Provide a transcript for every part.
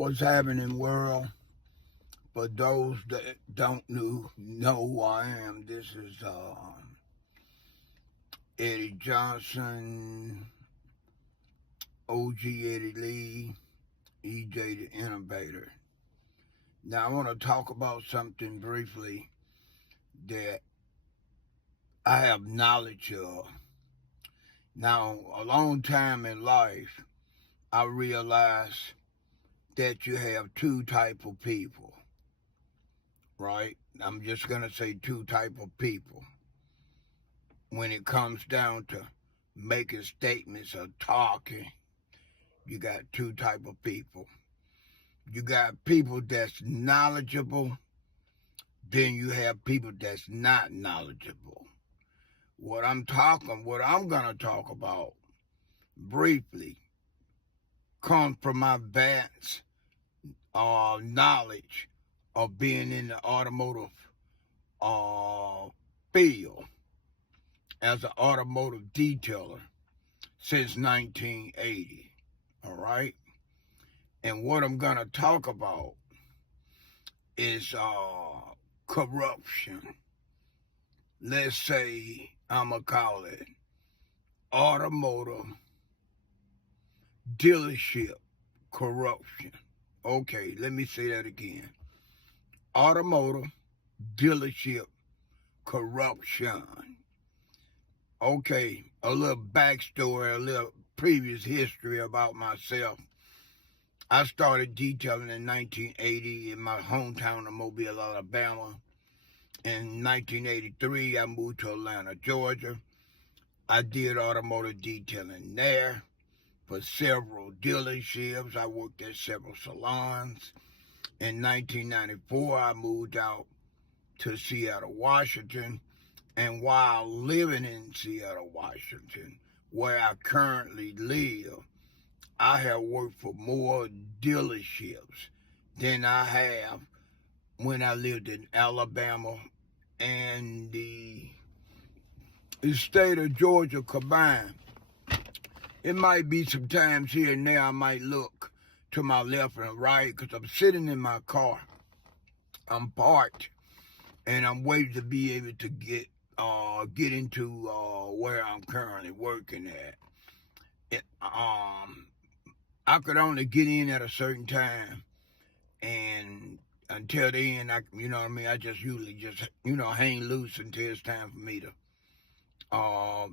What's happening, world? For those that don't know who I am, this is Eddie Johnson, OG Eddie Lee, EJ the Innovator. Now I want to talk about something briefly that I have knowledge of. Now, a long time in life, I realized that you have two type of people, right? I'm just going to say two type of people. When it comes down to making statements or talking, you got two type of people. You got people that's knowledgeable, then you have people that's not knowledgeable. What I'm gonna talk about briefly comes from my vast knowledge of being in the automotive field as an automotive detailer since 1980. All right? And what I'm going to talk about is corruption. Let's say I'm going to call it automotive dealership corruption. Okay, let me say that again. Automotive dealership corruption. Okay, a little backstory, a little previous history about myself. I started detailing in 1980 in my hometown of Mobile, Alabama. In 1983, I moved to Atlanta, Georgia. I did automotive detailing there for several dealerships. I worked at several salons. In 1994, I moved out to Seattle, Washington. And while living in Seattle, Washington, where I currently live, I have worked for more dealerships than I have when I lived in Alabama and the state of Georgia combined. It might be sometimes here and there I might look to my left and right because I'm sitting in my car. I'm parked and I'm waiting to be able to get into where I'm currently working at. I could only get in at a certain time, and until then, I just usually hang loose until it's time for me to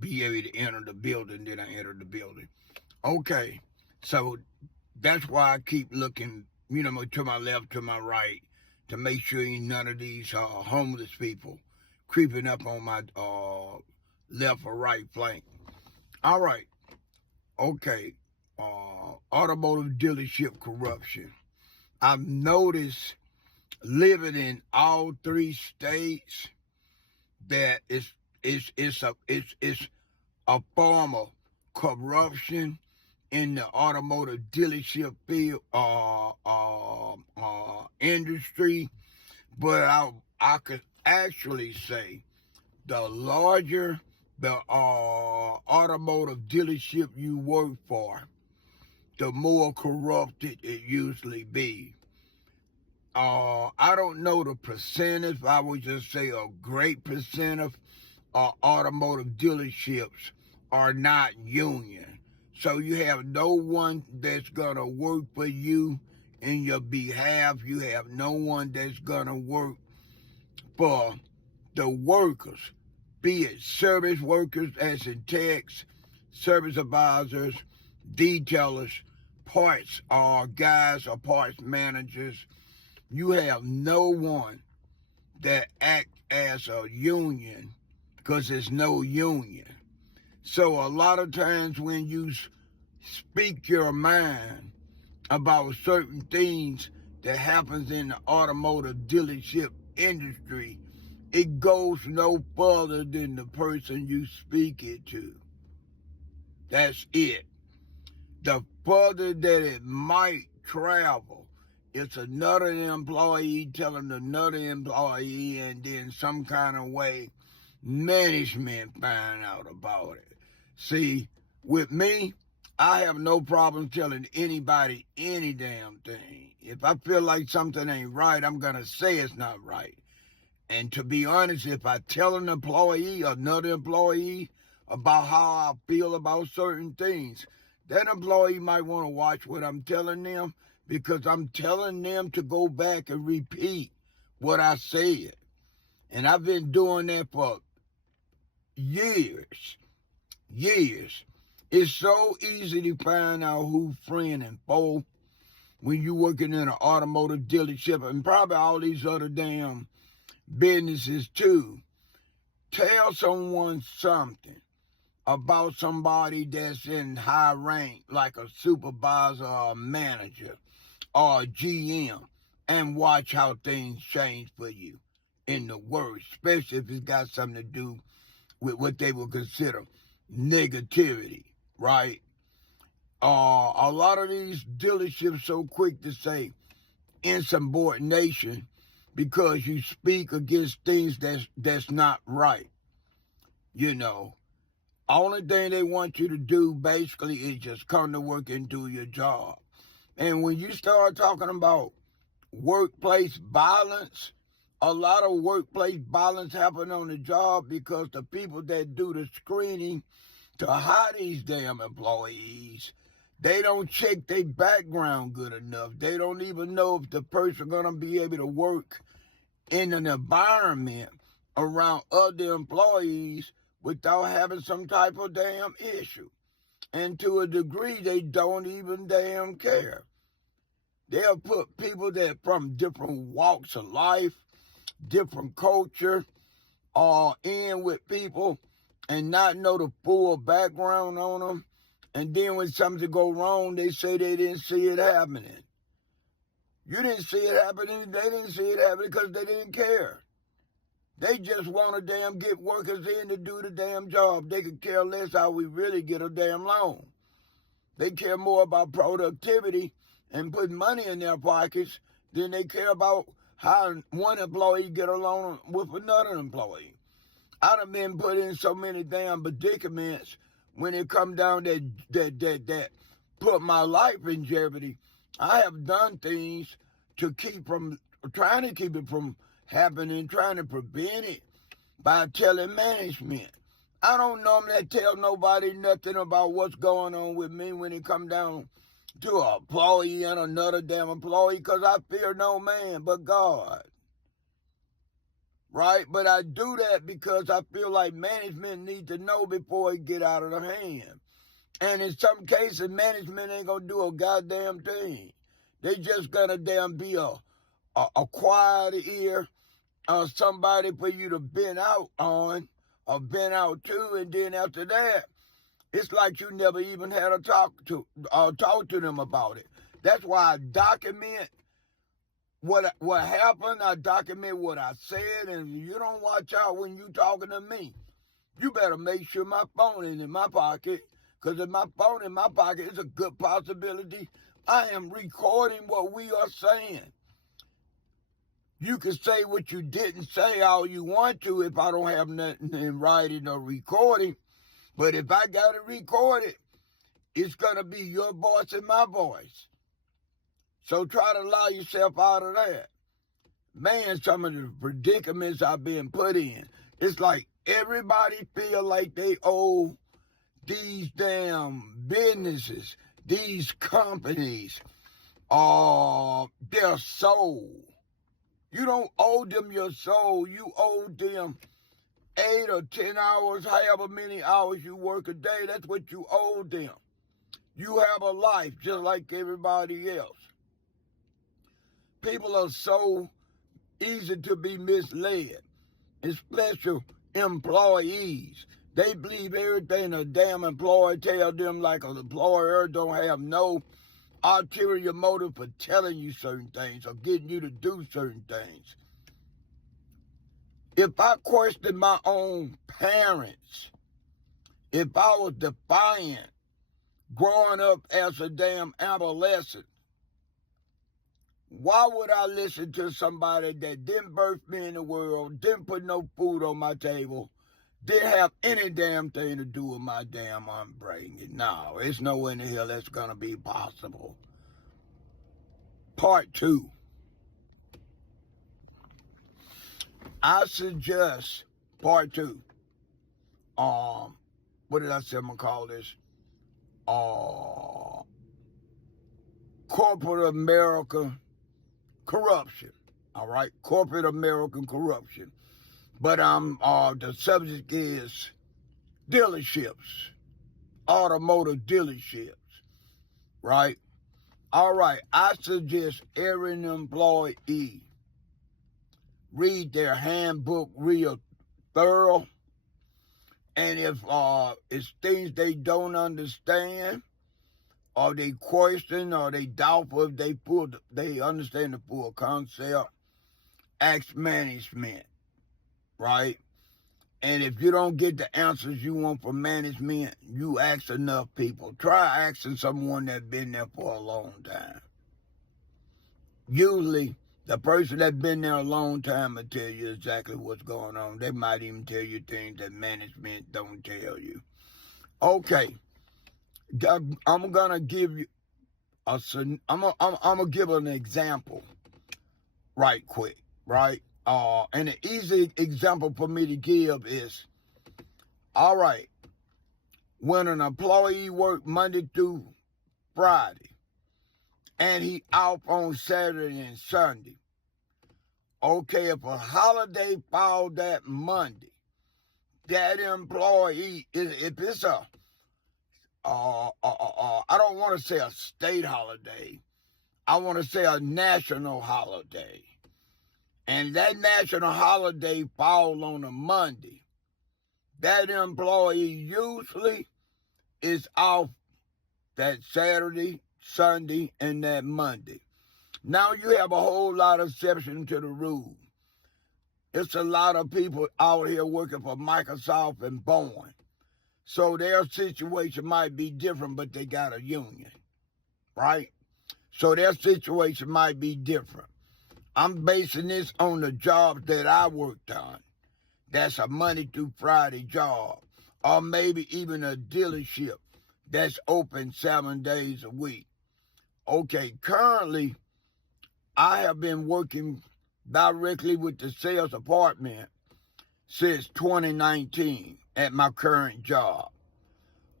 be able to enter the building. Then I enter the building. Okay, so that's why I keep looking, to my left, to my right, to make sure ain't none of these homeless people creeping up on my left or right flank. All right. Okay. Automotive dealership corruption. I've noticed living in all three states that it's a form of corruption in the automotive dealership field industry, but I could actually say the larger the automotive dealership you work for, the more corrupted it usually be. I don't know the percentage. I would just say a great percentage of automotive dealerships are not union. So you have no one that's going to work for you in your behalf. You have no one that's going to work for the workers, be it service workers as in techs, service advisors, detailers, parts guys or parts managers. You have no one that act as a union because there's no union. So a lot of times when you speak your mind about certain things that happens in the automotive dealership industry, it goes no further than the person you speak it to. That's it. The further that it might travel, it's another employee telling another employee, and then some kind of way management find out about it. See, with me, I have no problem telling anybody any damn thing. If I feel like something ain't right, I'm going to say it's not right. And to be honest, if I tell an employee, another employee, about how I feel about certain things, that employee might want to watch what I'm telling them, because I'm telling them to go back and repeat what I said. And I've been doing that for years. It's so easy to find out who's friend and foe when you're working in an automotive dealership, and probably all these other damn businesses too. Tell someone something about somebody that's in high rank, like a supervisor or a manager or a GM, and watch how things change for you in the worst, especially if it's got something to do with what they would consider negativity, right? A lot of these dealerships so quick to say insubordination because you speak against things that's not right. You know, only thing they want you to do basically is just come to work and do your job. And when you start talking about workplace violence, a lot of workplace violence happen on the job because the people that do the screening to hire these damn employees, they don't check their background good enough. They don't even know if the person gonna be able to work in an environment around other employees without having some type of damn issue. And to a degree, they don't even damn care. They'll put people that from different walks of life, different culture, in with people and not know the full background on them. And then when something go wrong, they say they didn't see it happening. You didn't see it happening. They didn't see it happening because they didn't care. They just want to damn get workers in to do the damn job. They could care less how we really get a damn loan. They care more about productivity and putting money in their pockets than they care about how one employee get along with another employee. I done been put in so many damn predicaments when it come down that put my life in jeopardy. I have done things to trying to keep it from happening, trying to prevent it by telling management. I don't normally tell nobody nothing about what's going on with me when it come down to an employee and another damn employee, because I fear no man but God. Right? But I do that because I feel like management need to know before it get out of their hand. And in some cases, management ain't gonna do a goddamn thing. They just gonna damn be a quiet ear or somebody for you to vent out on or vent out to, and then after that, it's like you never even had a talk to them about it. That's why I document what happened. I document what I said, and you don't watch out when you talking to me. You better make sure my phone is in my pocket, because if my phone in my pocket, it's a good possibility I am recording what we are saying. You can say what you didn't say all you want to if I don't have nothing in writing or recording, but if I got it recorded, it's going to be your voice and my voice. So try to allow yourself out of that. Man, some of the predicaments I've been put in, it's like everybody feel like they owe these damn businesses, these companies, their soul. You don't owe them your soul. You owe them 8 or 10 hours, however many hours you work a day. That's what you owe them. You have a life just like everybody else. People are so easy to be misled, especially employees. They believe everything a damn employer tell them, like an employer don't have no ulterior motive for telling you certain things or getting you to do certain things. If I questioned my own parents, if I was defiant growing up as a damn adolescent, why would I listen to somebody that didn't birth me in the world, didn't put no food on my table, didn't have any damn thing to do with my damn upbringing. No, it's no way in the hell that's going to be possible. Part 2. I suggest part 2. What did I say I'm going to call this? Corporate American corruption. All right? Corporate American corruption. But the subject is dealerships. Automotive dealerships. Right? All right. I suggest every employee read their handbook real thorough. And if it's things they don't understand, or they question, or they doubtful if they understand the full concept, ask management, right? And if you don't get the answers you want from management, you ask enough people. Try asking someone that's been there for a long time. Usually, the person that's been there a long time will tell you exactly what's going on. They might even tell you things that management don't tell you. Okay, I'm gonna give you I'm gonna give an example, right quick, right? And an easy example for me to give is, all right, when an employee works Monday through Friday, and he out on Saturday and Sunday. Okay, if a holiday falls that Monday, that employee, if it's I don't want to say a state holiday, I want to say a national holiday, and that national holiday falls on a Monday, that employee usually is off that Saturday, Sunday, and that Monday. Now you have a whole lot of exceptions to the rule. It's a lot of people out here working for Microsoft and Boeing. So their situation might be different, but they got a union, right? So their situation might be different. I'm basing this on the jobs that I worked on. That's a Monday through Friday job. Or maybe even a dealership that's open 7 days a week. Okay, currently, I have been working directly with the sales department since 2019 at my current job.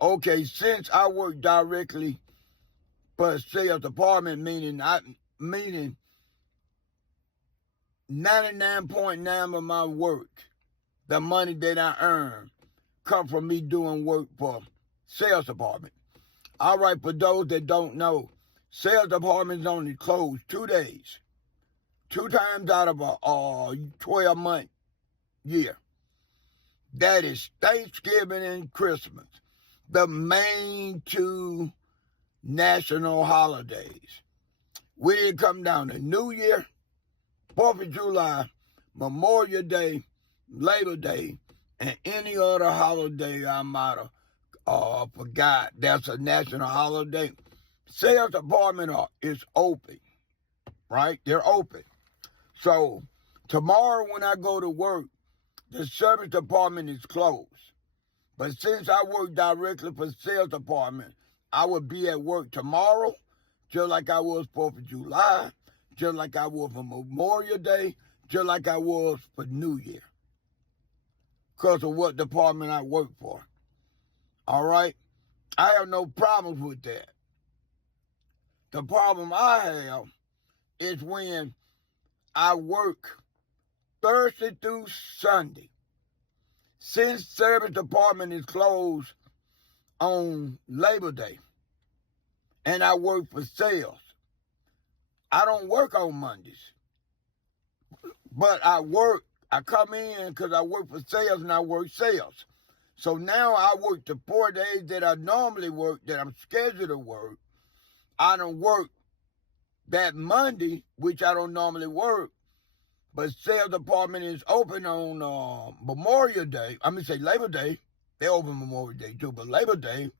Okay, since I work directly for the sales department, meaning 99.9% of my work, the money that I earn, come from me doing work for sales department. All right, for those that don't know, sales department's only closed 2 days. 2 times out of a 12-month year. That is Thanksgiving and Christmas, the main 2 national holidays. We didn't come down to New Year, 4th of July, Memorial Day, Labor Day, and any other holiday I might have forgot. That's a national holiday. Sales department is open, right? They're open. So tomorrow when I go to work, the service department is closed. But since I work directly for the sales department, I will be at work tomorrow, just like I was 4th of July, just like I was for Memorial Day, just like I was for New Year. Because of what department I work for. All right? I have no problems with that. The problem I have is when I work Thursday through Sunday. Since service department is closed on Labor Day, and I work for sales, I don't work on Mondays. But I come in because I work for sales and I work sales. So now I work the 4 days that I normally work, that I'm scheduled to work. I don't work that Monday, which I don't normally work, but sales department is open on Memorial Day. Labor Day. They open Memorial Day too, but Labor Day.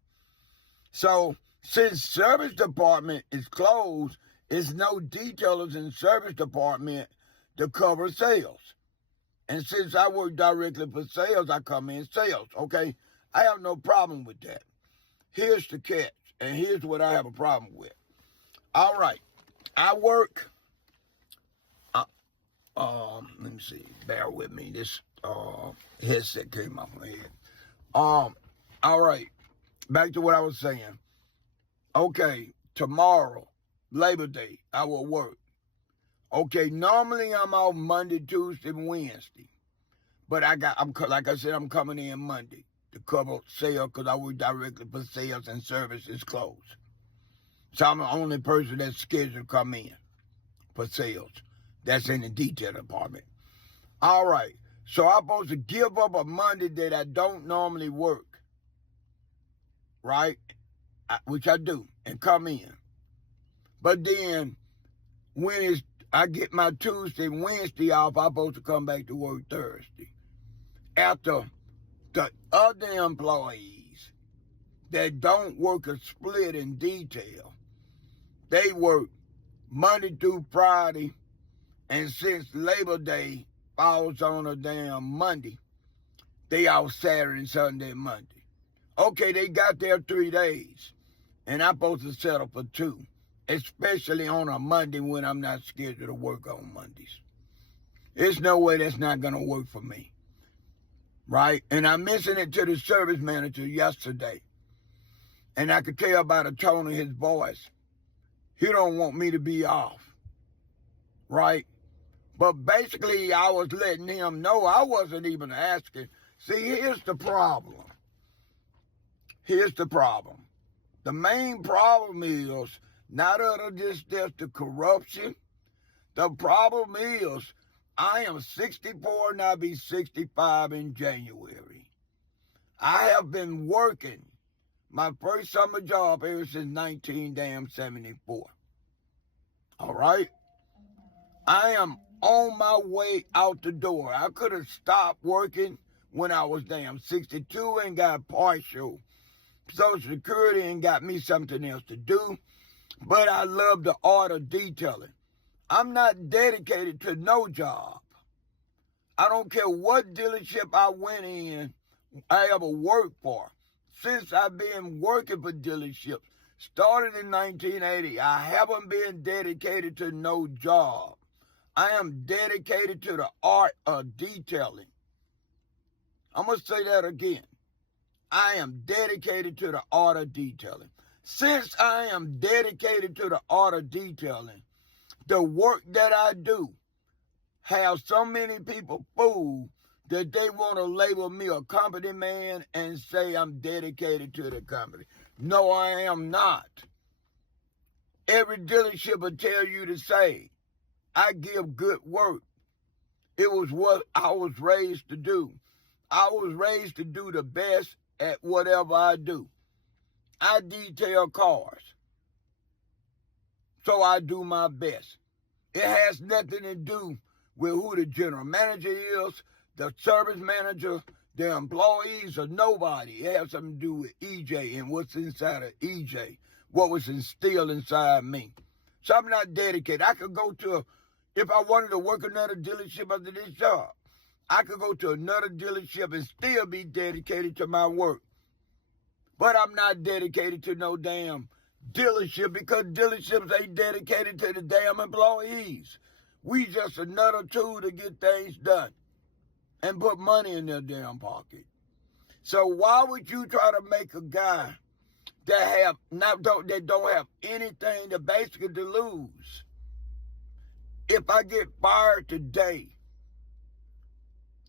So since service department is closed, there's no detailers in service department to cover sales. And since I work directly for sales, I come in sales, okay? I have no problem with that. Here's the catch, and here's what I have a problem with. All right, I work, let me see, bear with me. This headset came off my head. All right, back to what I was saying. Okay, tomorrow, Labor Day, I will work. Okay, normally I'm off Monday, Tuesday, and Wednesday. But like I said, I'm coming in Monday to cover sales because I work directly for sales and services closed. So I'm the only person that's scheduled to come in for sales. That's in the detail department. All right. So I'm supposed to give up a Monday that I don't normally work, right? Which I do, and come in. But then when I get my Tuesday and Wednesday off, I'm supposed to come back to work Thursday. After the other employees that don't work a split in detail, they work Monday through Friday, and since Labor Day falls on a damn Monday, they off Saturday, Sunday, and Monday. Okay, they got their 3 days, and I'm supposed to settle for 2, especially on a Monday when I'm not scheduled to work on Mondays. There's no way that's not going to work for me, right? And I mentioned it to the service manager yesterday, and I could tell by the tone of his voice, he don't want me to be off, right? But basically, I was letting him know I wasn't even asking. See, here's the problem. Here's the problem. The main problem is not other just the corruption. The problem is I am 64 and I'll be 65 in January. I have been working my first summer job ever since 1974. All right? I am on my way out the door. I could have stopped working when I was 62 and got partial Social Security and got me something else to do. But I love the art of detailing. I'm not dedicated to no job. I don't care what dealership I went in, I ever worked for. Since I've been working for dealerships, started in 1980, I haven't been dedicated to no job. I am dedicated to the art of detailing. I'm going to say that again. I am dedicated to the art of detailing. Since I am dedicated to the art of detailing, the work that I do have so many people fooled that they want to label me a company man and say I'm dedicated to the company. No, I am not. Every dealership will tell you the same. I give good work. It was what I was raised to do. I was raised to do the best at whatever I do. I detail cars, so I do my best. It has nothing to do with who the general manager is, the service manager, the employees, or nobody. It has something to do with EJ and what's inside of EJ, what was instilled inside me. So I'm not dedicated. I could go to, if I wanted to work another dealership after this job, I could go to another dealership and still be dedicated to my work. But I'm not dedicated to no damn dealership because dealerships ain't dedicated to the damn employees. We just another tool to get things done and put money in their damn pocket. So why would you try to make a guy that don't have anything to basically to lose? If I get fired today,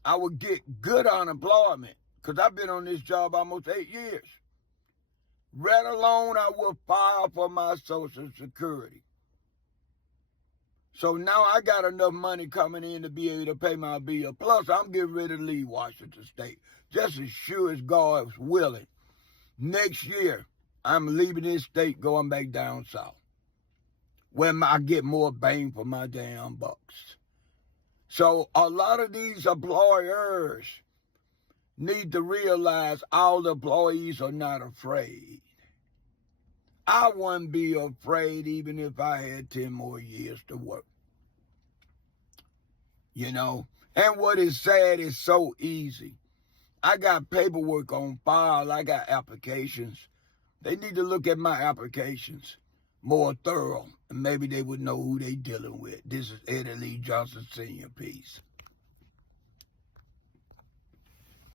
I would get good unemployment because I've been on this job almost 8 years. Let alone I will file for my Social Security. So now I got enough money coming in to be able to pay my bill. Plus, I'm getting ready to leave Washington State. Just as sure as God's willing. Next year, I'm leaving this state, going back down south, where I get more bang for my damn bucks. So a lot of these employers need to realize all the employees are not afraid. I wouldn't be afraid even if I had 10 more years to work. You know? And what is sad is so easy. I got paperwork on file. I got applications. They need to look at my applications more thorough, and maybe they would know who they dealing with. This is Eddie Lee Johnson Sr. Peace.